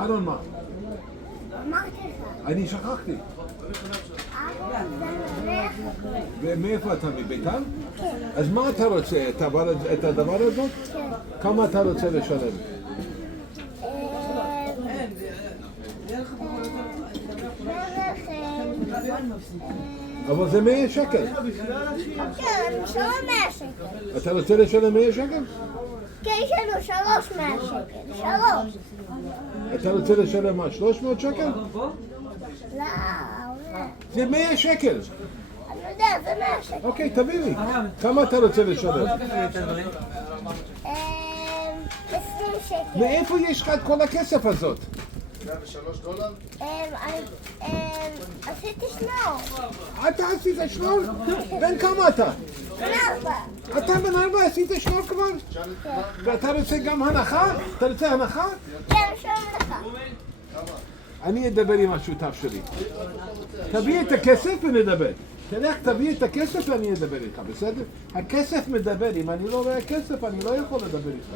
אהרון מה? אמרתי לך. אני שכחתי. ומאיפה אתה? מביתר? כן. אז מה אתה רוצה? את הדבר הזאת? כן. כמה אתה רוצה לשלם? אבל זה 100 שקל. כן, אני משלם 100 שקל. אתה רוצה לשלם 100 שקל? כן, יש לנו 100 שקל. 3. אתה רוצה לשלם מה? 300 שקל? לא, זה 100 שקל. אני יודע, זה 100 שקל. אוקיי, תביא לי. כמה אתה רוצה לשלם? 20 שקל. מאיפה יש לך את כל הכסף הזאת? $103? עשיתי שנור. אתה עשית שנור? בן כמה אתה? בן 4. אתה בן 4 עשית שנור כבר? ואתה רוצה גם הנחה? אתה רוצה הנחה? כן, שלום לך. אני אדבר עם השותף שלי. תביא את הכסף ונדבר. תלך, תביא את הכסף ואני אדבר איתך, בסדר? הכסף מדבר. אם אני לא רואה כסף, אני לא יכול לדבר איתך.